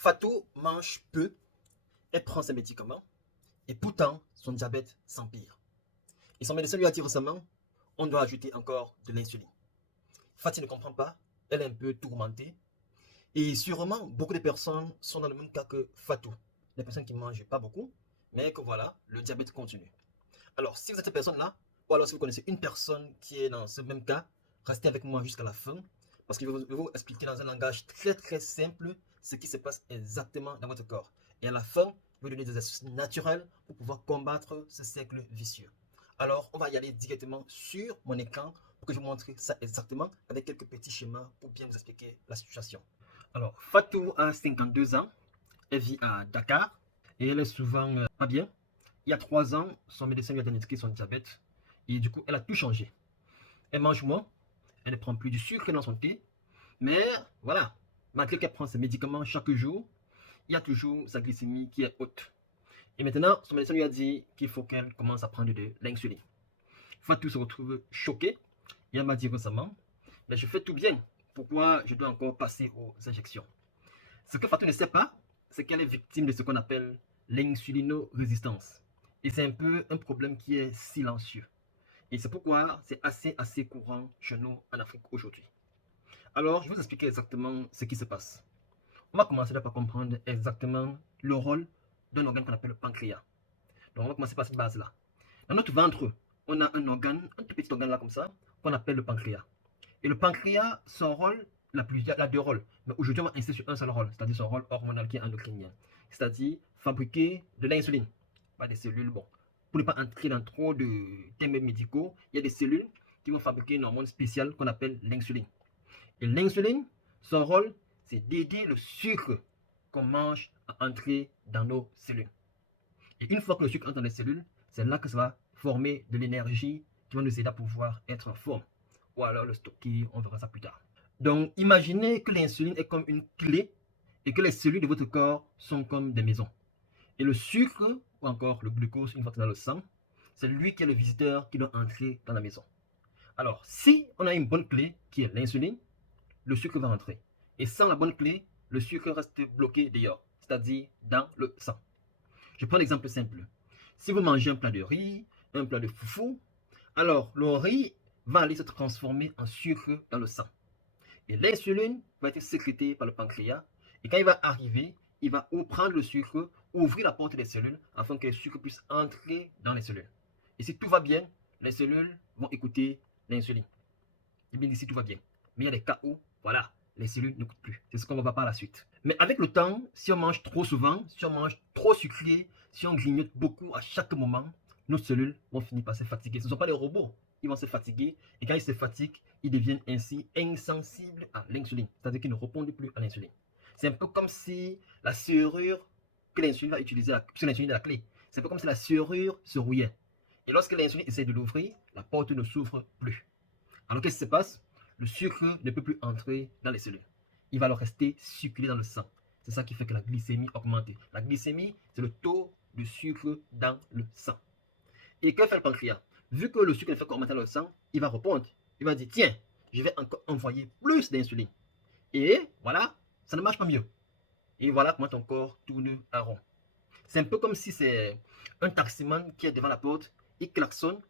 Fatou mange peu, elle prend ses médicaments et pourtant son diabète s'empire. Et son médecin lui a dit récemment, on doit ajouter encore de l'insuline. Fatih ne comprend pas, elle est un peu tourmentée et sûrement beaucoup de personnes sont dans le même cas que Fatou. Les personnes qui ne mangent pas beaucoup, mais que voilà, le diabète continue. Alors si vous êtes cette personne-là, ou alors si vous connaissez une personne qui est dans ce même cas, restez avec moi jusqu'à la fin parce que je vais vous expliquer dans un langage très simple ce qui se passe exactement dans votre corps. Et à la fin, je vais donner des astuces naturelles pour pouvoir combattre ce cercle vicieux. Alors, on va y aller directement sur mon écran pour que je vous montre ça exactement avec quelques petits schémas pour bien vous expliquer la situation. Alors, Fatou a 52 ans, elle vit à Dakar et elle est souvent pas bien. Il y a 3 ans, son médecin lui a diagnostiqué son diabète et du coup, elle a tout changé. Elle mange moins, elle ne prend plus du sucre dans son thé, mais voilà, malgré qu'elle prend ses médicaments chaque jour, il y a toujours sa glycémie qui est haute. Et maintenant, son médecin lui a dit qu'il faut qu'elle commence à prendre de l'insuline. Fatou se retrouve choquée et elle m'a dit récemment, mais je fais tout bien, pourquoi je dois encore passer aux injections? Ce que Fatou ne sait pas, c'est qu'elle est victime de ce qu'on appelle l'insulinorésistance. Et c'est un peu un problème qui est silencieux. Et c'est pourquoi c'est assez courant chez nous en Afrique aujourd'hui. Alors, je vais vous expliquer exactement ce qui se passe. On va commencer par comprendre exactement le rôle d'un organe qu'on appelle le pancréas. Donc, on va commencer par cette base-là. Dans notre ventre, on a un organe, un tout petit organe là comme ça, qu'on appelle le pancréas. Et le pancréas, son rôle, il a deux rôles. Mais aujourd'hui, on va insister sur un seul rôle, c'est-à-dire son rôle hormonal qui est endocrinien. C'est-à-dire fabriquer de l'insuline. Pas des cellules, bon. Pour ne pas entrer dans trop de thèmes médicaux, il y a des cellules qui vont fabriquer une hormone spéciale qu'on appelle l'insuline. Et l'insuline, son rôle, c'est d'aider le sucre qu'on mange à entrer dans nos cellules. Et une fois que le sucre entre dans les cellules, c'est là que ça va former de l'énergie qui va nous aider à pouvoir être en forme. Ou alors le stocker, on verra ça plus tard. Donc, imaginez que l'insuline est comme une clé et que les cellules de votre corps sont comme des maisons. Et le sucre, ou encore le glucose, une fois que c'est dans le sang, c'est lui qui est le visiteur qui doit entrer dans la maison. Alors, si on a une bonne clé, qui est l'insuline, le sucre va entrer. Et sans la bonne clé, le sucre reste bloqué dehors, c'est-à-dire dans le sang. Je prends l'exemple simple. Si vous mangez un plat de riz, un plat de foufou, alors le riz va aller se transformer en sucre dans le sang. Et l'insuline va être sécrétée par le pancréas. Et quand il va arriver, il va prendre le sucre, ouvrir la porte des cellules afin que le sucre puisse entrer dans les cellules. Et si tout va bien, les cellules vont écouter l'insuline. Et bien ici, tout va bien. Mais il y a des cas où, voilà, les cellules n'écoutent plus. C'est ce qu'on va voir par la suite. Mais avec le temps, si on mange trop souvent, si on mange trop sucré, si on grignote beaucoup à chaque moment, nos cellules vont finir par se fatiguer. Ce ne sont pas des robots. Ils vont se fatiguer. Et quand ils se fatiguent, ils deviennent ainsi insensibles à l'insuline. C'est-à-dire qu'ils ne répondent plus à l'insuline. C'est un peu comme si la serrure que l'insuline va utiliser, puisque l'insuline est la clé, c'est un peu comme si la serrure se rouillait. Et lorsque l'insuline essaie de l'ouvrir, la porte ne s'ouvre plus. Alors qu'est-ce qui se passe? Le sucre ne peut plus entrer dans les cellules. Il va alors rester circuler dans le sang. C'est ça qui fait que la glycémie augmente. La glycémie, c'est le taux de sucre dans le sang. Et que fait le pancréas? Vu que le sucre ne fait qu'augmenter dans le sang, il va répondre. Il va dire, tiens, je vais encore envoyer plus d'insuline. Et voilà, ça ne marche pas mieux. Et voilà comment ton corps tourne à rond. C'est un peu comme si c'est un taximan qui est devant la porte, il klaxonne,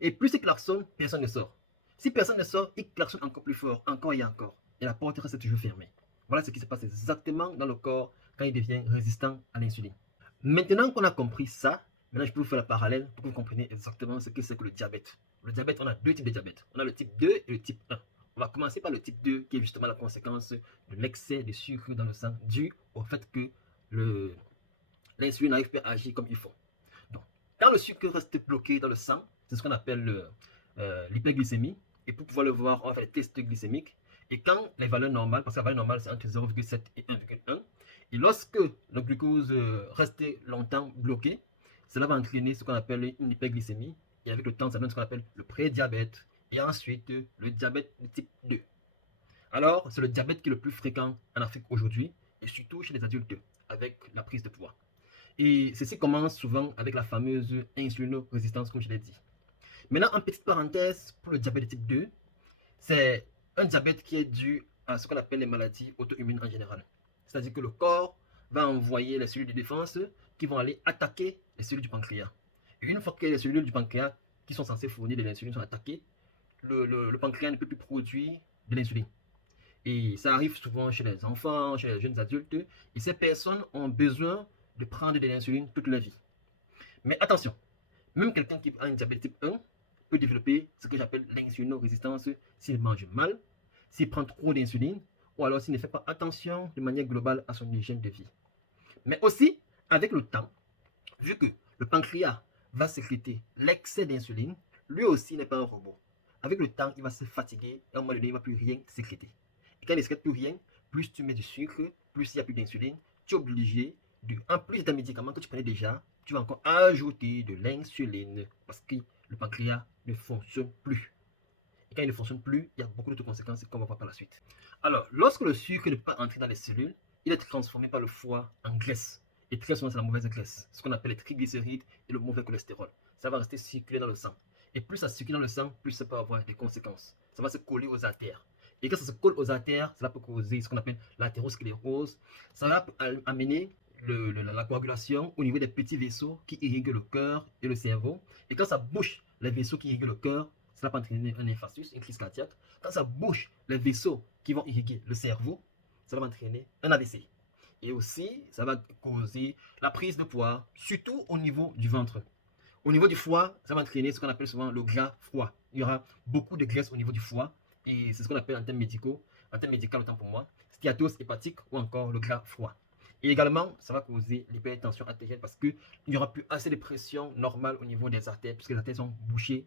et plus il klaxonne, personne ne sort. Si personne ne sort, il klaxonne encore plus fort, encore et encore. Et la porte reste toujours fermée. Voilà ce qui se passe exactement dans le corps quand il devient résistant à l'insuline. Maintenant qu'on a compris ça, maintenant je peux vous faire le parallèle pour que vous compreniez exactement ce que c'est que le diabète. Le diabète, on a deux types de diabète. On a le type 2 et le type 1. On va commencer par le type 2 qui est justement la conséquence de l'excès de sucre dans le sang dû au fait que l'insuline n'arrive pas à agir comme il faut. Donc, quand le sucre reste bloqué dans le sang, c'est ce qu'on appelle l'hyperglycémie. Et pour pouvoir le voir, on va faire des tests glycémiques. Et quand les valeurs normales, parce que la valeur normale c'est entre 0,7 et 1,1, et lorsque le glucose reste longtemps bloqué, cela va entraîner ce qu'on appelle une hyperglycémie. Et avec le temps, ça donne ce qu'on appelle le prédiabète. Et ensuite, le diabète de type 2. Alors, c'est le diabète qui est le plus fréquent en Afrique aujourd'hui, et surtout chez les adultes, avec la prise de poids. Et ceci commence souvent avec la fameuse insulinorésistance, comme je l'ai dit. Maintenant, en petite parenthèse, pour le diabète de type 2, c'est un diabète qui est dû à ce qu'on appelle les maladies auto-immunes en général. C'est-à-dire que le corps va envoyer les cellules de défense qui vont aller attaquer les cellules du pancréas. Et une fois que les cellules du pancréas qui sont censées fournir de l'insuline sont attaquées, le pancréas ne peut plus produire de l'insuline. Et ça arrive souvent chez les enfants, chez les jeunes adultes. Et ces personnes ont besoin de prendre de l'insuline toute leur vie. Mais attention, même quelqu'un qui a un diabète type 1 peut développer ce que j'appelle l'insulinorésistance s'il mange mal, s'il prend trop d'insuline, ou alors s'il ne fait pas attention de manière globale à son hygiène de vie. Mais aussi, avec le temps, vu que le pancréas va sécréter l'excès d'insuline, lui aussi n'est pas un robot. Avec le temps, il va se fatiguer et à un moment donné, il ne va plus rien sécréter. Et quand il ne sécrète plus rien, plus tu mets du sucre, plus il n'y a plus d'insuline, tu es obligé, en plus d'un médicament que tu prenais déjà, tu vas encore ajouter de l'insuline parce que le pancréas ne fonctionne plus. Et quand il ne fonctionne plus, il y a beaucoup d'autres conséquences qu'on va voir par la suite. Alors, lorsque le sucre ne peut pas entrer dans les cellules, il est transformé par le foie en graisse. Et très souvent, c'est la mauvaise graisse, ce qu'on appelle les triglycérides et le mauvais cholestérol. Ça va rester circuler dans le sang. Et plus ça circule dans le sang, plus ça peut avoir des conséquences. Ça va se coller aux artères. Et quand ça se colle aux artères, cela peut causer ce qu'on appelle l'athérosclérose. Ça va amener la coagulation au niveau des petits vaisseaux qui irriguent le cœur et le cerveau. Et quand ça bouche les vaisseaux qui irriguent le cœur, cela peut entraîner un infarctus, une crise cardiaque. Quand ça bouche les vaisseaux qui vont irriguer le cerveau, ça va entraîner un AVC. Et aussi, ça va causer la prise de poids, surtout au niveau du ventre. Au niveau du foie, ça va entraîner ce qu'on appelle souvent le gras froid. Il y aura beaucoup de graisse au niveau du foie. Et c'est ce qu'on appelle en termes médicaux, en termes médicaux autant pour moi, stéatose hépatique ou encore le gras froid. Et également, ça va causer l'hypertension artérielle parce qu'il n'y aura plus assez de pression normale au niveau des artères, puisque les artères sont bouchées,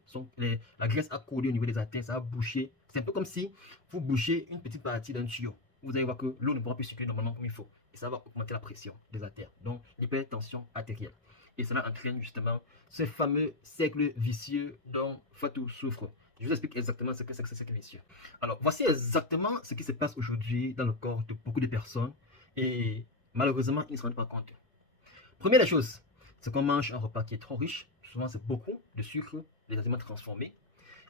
la graisse a collé au niveau des artères, ça a bouché. C'est un peu comme si vous bouchez une petite partie d'un tuyau. Vous allez voir que l'eau ne pourra plus circuler normalement comme il faut. Et ça va augmenter la pression des artères, donc l'hypertension artérielle. Et cela entraîne justement ce fameux cercle vicieux dont Fatou souffre. Je vous explique exactement ce que c'est que ce cercle vicieux. Alors, voici exactement ce qui se passe aujourd'hui dans le corps de beaucoup de personnes. Et malheureusement, ils ne se rendent pas compte. Première des choses, c'est qu'on mange un repas qui est trop riche. Souvent, c'est beaucoup de sucre, des aliments transformés.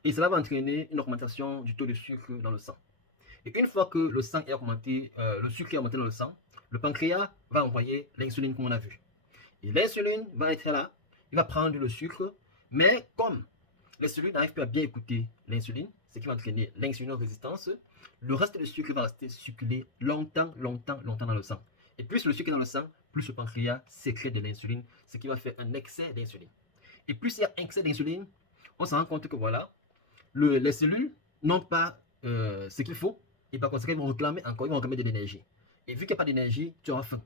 Et cela va entraîner une augmentation du taux de sucre dans le sang. Et une fois que le sang est augmenté, le sucre est augmenté dans le sang, le pancréas va envoyer l'insuline comme on a vu. Et l'insuline va être là, il va prendre le sucre, mais comme les cellules n'arrivent plus à bien écouter l'insuline, ce qui va entraîner l'insulinorésistance, le reste du sucre va rester circuler longtemps dans le sang. Et plus le sucre est dans le sang, plus le pancréas sécrète de l'insuline, ce qui va faire un excès d'insuline. Et plus il y a un excès d'insuline, on se rend compte que voilà, les cellules n'ont pas ce qu'il faut, et par conséquent, ils vont réclamer de l'énergie. Et vu qu'il n'y a pas d'énergie, tu auras faim.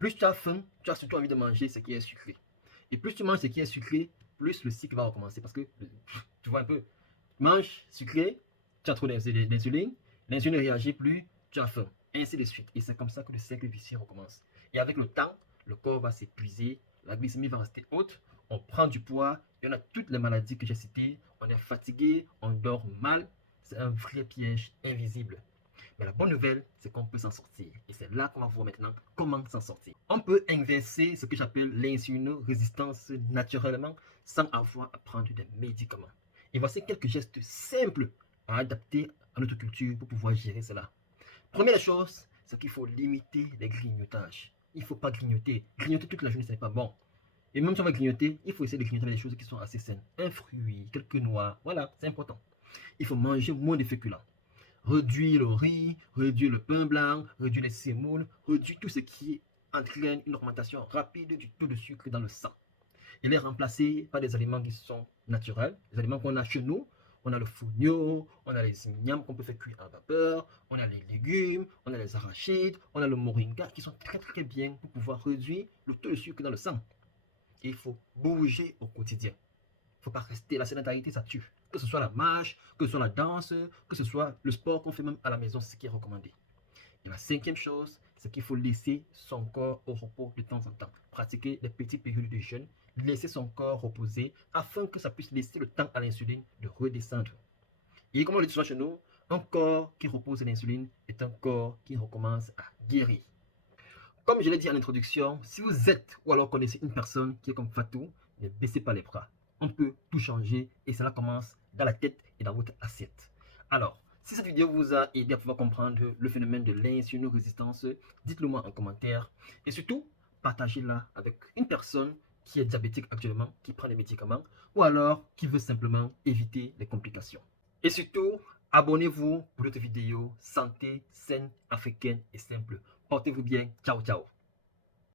Plus tu as faim, tu as surtout envie de manger ce qui est sucré. Et plus tu manges ce qui est sucré, plus le cycle va recommencer. Parce que, tu vois un peu, mange sucré, tu as trop d'insuline, l'insuline ne réagit plus, tu as faim. Et ainsi de suite. Et c'est comme ça que le cercle vicieux recommence. Et avec le temps, le corps va s'épuiser, la glycémie va rester haute, on prend du poids, et on a toutes les maladies que j'ai citées, on est fatigué, on dort mal. C'est un vrai piège invisible. Mais la bonne nouvelle, c'est qu'on peut s'en sortir. Et c'est là qu'on va voir maintenant comment s'en sortir. On peut inverser ce que j'appelle l'insulinorésistance naturellement sans avoir à prendre des médicaments. Et voici quelques gestes simples à adapter à notre culture pour pouvoir gérer cela. Première chose, c'est qu'il faut limiter les grignotages. Il ne faut pas grignoter. Grignoter toute la journée, ce n'est pas bon. Et même si on va grignoter, il faut essayer de grignoter des choses qui sont assez saines. Un fruit, quelques noix, voilà, c'est important. Il faut manger moins de féculents. Réduire le riz, réduire le pain blanc, réduire les sémoules, réduire tout ce qui entraîne une augmentation rapide du taux de sucre dans le sang. Et les remplacer par des aliments qui sont naturels, des aliments qu'on a chez nous. On a le fougneau, on a les ignames qu'on peut faire cuire à vapeur, on a les légumes, on a les arachides, on a le moringa qui sont très bien pour pouvoir réduire le taux de sucre dans le sang. Et il faut bouger au quotidien. Il ne faut pas rester, la sédentarité ça tue. Que ce soit la marche, que ce soit la danse, que ce soit le sport qu'on fait même à la maison, c'est ce qui est recommandé. Et la cinquième chose, c'est qu'il faut laisser son corps au repos de temps en temps. Pratiquer des petites périodes de jeûne, laisser son corps reposer afin que ça puisse laisser le temps à l'insuline de redescendre. Et comme on le dit souvent chez nous, un corps qui repose l'insuline est un corps qui recommence à guérir. Comme je l'ai dit en introduction, si vous êtes ou alors connaissez une personne qui est comme Fatou, ne baissez pas les bras. On peut tout changer et cela commence dans la tête et dans votre assiette. Alors, Si cette vidéo vous a aidé à pouvoir comprendre le phénomène de l'insulinorésistance, dites-le moi en commentaire. Et surtout, partagez-la avec une personne qui est diabétique actuellement, qui prend des médicaments, ou alors qui veut simplement éviter les complications. Et surtout, abonnez-vous pour d'autres vidéos santé, saine, africaine et simple. Portez-vous bien. Ciao, ciao.